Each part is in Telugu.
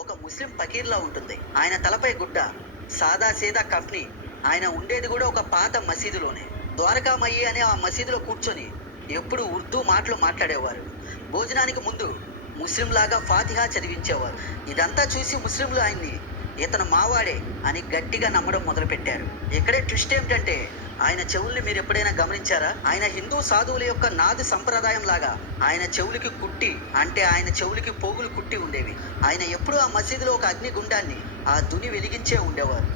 ఒక ముస్లిం ఫకీర్‌లా ఉంటుంది. ఆయన తలపై గుడ్డ, సాదా సీదా కఫ్ని. ఆయన ఉండేది గూడా ఒక పాత మసీదులోనే. ద్వారకామయ్యి అనే ఆ మసీదులో కూర్చొని ఎప్పుడూ ఉర్దూ మాటలు మాట్లాడేవారు. భోజనానికి ముందు ముస్లింలాగా ఫాతిహా చదివించేవారు. ఇదంతా చూసి ముస్లింలు ఆయన్ని ఇతను మావాడే అని గట్టిగా నమ్మడం మొదలుపెట్టారు. ఇక్కడే ట్విస్ట్ ఏమిటంటే ఆయన చెవుల్ని మీరు ఎప్పుడైనా గమనించారా? ఆయన హిందూ సాధువుల యొక్క నాదు సంప్రదాయం లాగా ఆయన చెవులకి కుట్టి, అంటే ఆయన చెవులకి పోగులు కుట్టి ఉండేవి. ఆయన ఎప్పుడూ ఆ మసీదులో ఒక అగ్నిగుండాన్ని ఆ దుని వెలిగించే ఉండేవారు.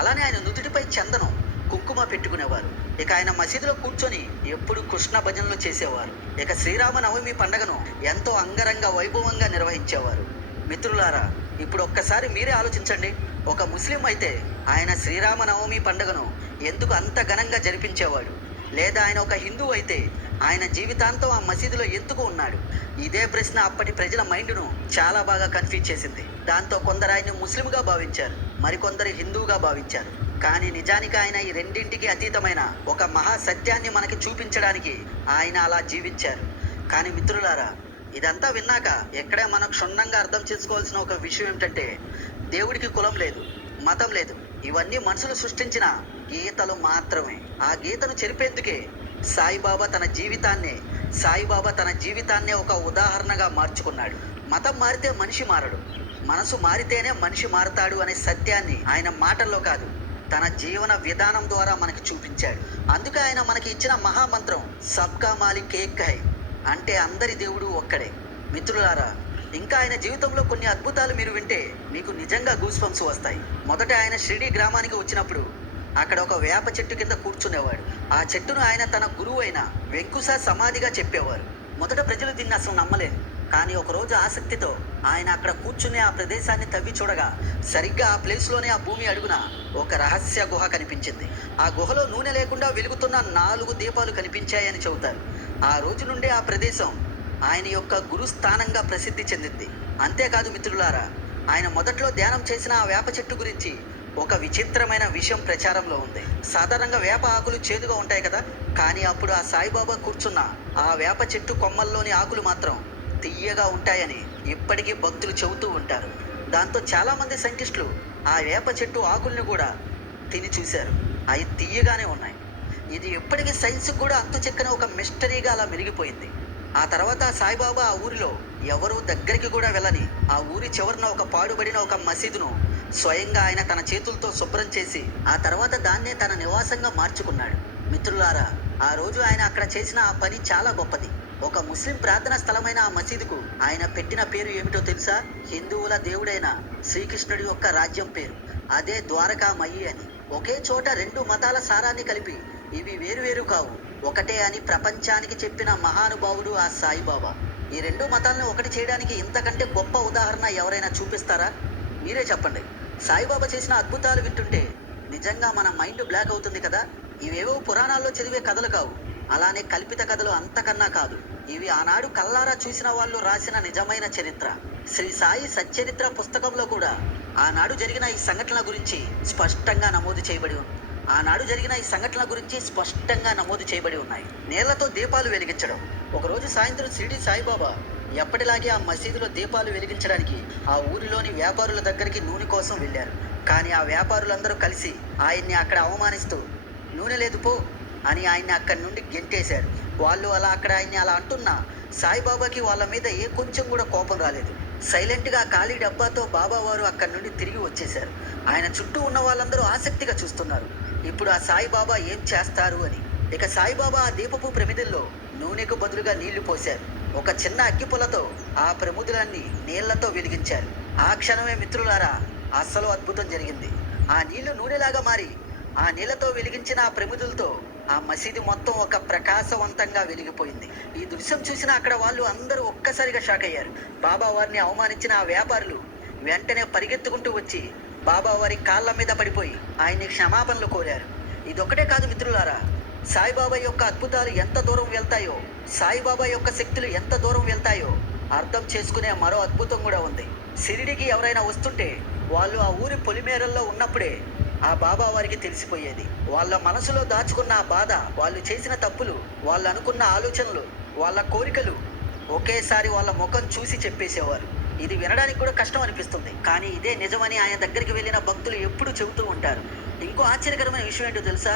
అలానే ఆయన నుదుటిపై చందనం, కుంకుమ పెట్టుకునేవారు. ఇక ఆయన మసీదులో కూర్చొని ఎప్పుడు కృష్ణ భజనలు చేసేవారు. ఇక శ్రీరామనవమి పండగను ఎంతో అంగరంగ వైభవంగా నిర్వహించేవారు. మిత్రులారా, ఇప్పుడు ఒక్కసారి మీరే ఆలోచించండి. ఒక ముస్లిం అయితే ఆయన శ్రీరామనవమి పండుగను ఎందుకు అంత ఘనంగా జరిపించేవాడు? లేదా ఆయన ఒక హిందువు అయితే ఆయన జీవితాంతం ఆ మసీదులో ఎందుకు ఉన్నాడు? ఇదే ప్రశ్న అప్పటి ప్రజల మైండ్ను చాలా బాగా కన్ఫ్యూజ్ చేసింది. దాంతో కొందరు ఆయన్ని ముస్లింగా భావించారు, మరికొందరు హిందువుగా భావించారు. కానీ నిజానికి ఆయన ఈ రెండింటికి అతీతమైన ఒక మహా సత్యాన్ని మనకి చూపించడానికి ఆయన అలా జీవించారు. కానీ మిత్రులారా, ఇదంతా విన్నాక ఎక్కడే మనం క్షుణ్ణంగా అర్థం చేసుకోవాల్సిన ఒక విషయం ఏమిటంటే, దేవుడికి కులం లేదు, మతం లేదు. ఇవన్నీ మనుషులు సృష్టించిన గీతలు మాత్రమే. ఆ గీతను చెరిపేందుకే సాయిబాబా తన జీవితాన్నే ఒక ఉదాహరణగా మార్చుకున్నాడు. మతం మారితే మనిషి మారడు, మనసు మారితేనే మనిషి మారతాడు అనే సత్యాన్ని ఆయన మాటల్లో కాదు, తన జీవన విధానం ద్వారా మనకి చూపించాడు. అందుకే ఆయన మనకి ఇచ్చిన మహామంత్రం సబ్కా మాలిక్ ఏక్ హై, అంటే అందరి దేవుడు ఒక్కడే. మిత్రులారా, ఇంకా ఆయన జీవితంలో కొన్ని అద్భుతాలు మీరు వింటే మీకు నిజంగా గూస్ బంప్స్ వస్తాయి. మొదట ఆయన షిరిడి గ్రామానికి వచ్చినప్పుడు అక్కడ ఒక వేప చెట్టు కింద కూర్చునేవాడు. ఆ చెట్టును ఆయన తన గురువు అయిన వెంకుస సమాధిగా చెప్పేవారు. మొదట ప్రజలు దీన్ని అసలు నమ్మలేదు. కానీ ఒకరోజు ఆసక్తితో ఆయన అక్కడ కూర్చునే ఆ ప్రదేశాన్ని తవ్వి చూడగా సరిగ్గా ఆ ప్లేస్లోనే ఆ భూమి అడుగున ఒక రహస్య గుహ కనిపించింది. ఆ గుహలో నూనె లేకుండా వెలుగుతున్న 4 దీపాలు కనిపించాయని చెబుతారు. ఆ రోజు నుండే ఆ ప్రదేశం ఆయన యొక్క గురుస్థానంగా ప్రసిద్ధి చెందింది. అంతేకాదు మిత్రులారా, ఆయన మొదట్లో ధ్యానం చేసిన ఆ వేప చెట్టు గురించి ఒక విచిత్రమైన విషయం ప్రచారంలో ఉంది. సాధారణంగా వేప ఆకులు చేదుగా ఉంటాయి కదా, కానీ అప్పుడు ఆ సాయిబాబా కూర్చున్న ఆ వేప చెట్టు కొమ్మల్లోని ఆకులు మాత్రం తియ్యగా ఉంటాయని ఇప్పటికీ భక్తులు చెబుతూ ఉంటారు. దాంతో చాలామంది సైంటిస్టులు ఆ వేప చెట్టు ఆకుల్ని కూడా తిని చూశారు. అవి తియ్యగానే ఉన్నాయి. ఇది ఎప్పటికీ సైన్స్కి కూడా అంతు చెక్కని ఒక మిస్టరీగా అలా మెలిగిపోయింది. ఆ తర్వాత సాయిబాబా ఆ ఊరిలో ఎవరూ దగ్గరికి కూడా వెళ్ళని ఆ ఊరి చివరన ఒక పాడుబడిన ఒక మసీదును స్వయంగా ఆయన తన చేతులతో శుభ్రం చేసి ఆ తర్వాత దాన్నే తన నివాసంగా మార్చుకున్నాడు. మిత్రులారా, ఆ రోజు ఆయన అక్కడ చేసిన ఆ పని చాలా గొప్పది. ఒక ముస్లిం ప్రార్థనా స్థలమైన ఆ మసీదుకు ఆయన పెట్టిన పేరు ఏమిటో తెలుసా? హిందువుల దేవుడైన శ్రీకృష్ణుడి యొక్క రాజ్యం పేరు. అదే ద్వారకామయ్యి అని. ఒకే చోట 2 మతాల సారాన్ని కలిపి ఇవి వేరువేరు కావు, ఒకటే అని ప్రపంచానికి చెప్పిన మహానుభావుడు ఆ సాయిబాబా. ఈ 2 మతాలను ఒకటి చేయడానికి ఇంతకంటే గొప్ప ఉదాహరణ ఎవరైనా చూపిస్తారా? మీరే చెప్పండి. సాయిబాబా చేసిన అద్భుతాలు వింటుంటే నిజంగా మన మైండ్ బ్లాక్ అవుతుంది కదా. ఇవేవో పురాణాల్లో చదివే కథలు కావు, అలానే కల్పిత కథలు అంతకన్నా కాదు. ఇవి ఆనాడు కల్లారా చూసిన వాళ్ళు రాసిన నిజమైన చరిత్ర. శ్రీ సాయి సచ్చరిత్ర పుస్తకంలో కూడా ఆనాడు జరిగిన ఈ సంఘటనల గురించి స్పష్టంగా నమోదు చేయబడి ఉంది. ఉన్నాయి. నీళ్లతో దీపాలు వెలిగించడం. ఒకరోజు సాయంత్రం షిరిడి సాయిబాబా ఎప్పటిలాగే ఆ మసీదులో దీపాలు వెలిగించడానికి ఆ ఊరిలోని వ్యాపారుల దగ్గరికి నూనె కోసం వెళ్ళారు. కానీ ఆ వ్యాపారులందరూ కలిసి ఆయన్ని అక్కడ అవమానిస్తూ నూనె లేదు పో అని ఆయన్ని అక్కడి నుండి గెంటేశారు. వాళ్ళు అక్కడ ఆయన్ని అలా అంటున్నా సాయిబాబాకి వాళ్ళ మీద ఏ కొంచెం కూడా కోపం రాలేదు. సైలెంట్గా ఖాళీ డబ్బాతో బాబావారు అక్కడి నుండి తిరిగి వచ్చేశారు. ఆయన చుట్టూ ఉన్న వాళ్ళందరూ ఆసక్తిగా చూస్తున్నారు ఇప్పుడు ఆ సాయిబాబా ఏం చేస్తారు అని. ఇక సాయిబాబా ఆ దీపపు ప్రమిదల్లో నూనెకు బదులుగా నీళ్లు పోశారు. ఒక చిన్న అగ్గిపుల్లతో ఆ ప్రమిదలన్నీ నీళ్లతో వెలిగించారు. ఆ క్షణమే మిత్రులారా, అస్సలు అద్భుతం జరిగింది. ఆ నీళ్లు నూనెలాగా మారి ఆ నీళ్లతో వెలిగించిన ఆ ప్రమిదలతో ఆ మసీదు మొత్తం ఒక ప్రకాశవంతంగా వెలిగిపోయింది. ఈ దృశ్యం చూసిన అక్కడ వాళ్ళు అందరూ ఒక్కసారిగా షాక్ అయ్యారు. బాబా వారిని అవమానించిన ఆ వ్యాపారులు వెంటనే పరిగెత్తుకుంటూ వచ్చి బాబా వారి కాళ్ళ మీద పడిపోయి ఆయన్ని క్షమాపణలు కోరారు. ఇదొక్కటే కాదు మిత్రులారా, సాయిబాబా యొక్క అద్భుతాలు ఎంత దూరం వెళ్తాయో, సాయిబాబా యొక్క శక్తులు ఎంత దూరం వెళ్తాయో అర్థం చేసుకునే మరో అద్భుతం కూడా ఉంది. షిరిడికి ఎవరైనా వస్తుంటే వాళ్ళు ఆ ఊరి పొలిమేరల్లో ఉన్నప్పుడే ఆ బాబా వారికి తెలిసిపోయేది. వాళ్ళ మనసులో దాచుకున్న ఆ బాధ, వాళ్ళు చేసిన తప్పులు, వాళ్ళు అనుకున్న ఆలోచనలు, వాళ్ళ కోరికలు ఒకేసారి వాళ్ళ ముఖం చూసి చెప్పేసేవారు. ఇది వినడానికి కూడా కష్టం అనిపిస్తుంది, కానీ ఇదే నిజమని ఆయన దగ్గరికి వెళ్ళిన భక్తులు ఎప్పుడూ చెబుతూ ఉంటారు. ఇంకో ఆశ్చర్యకరమైన విషయం ఏంటో తెలుసా?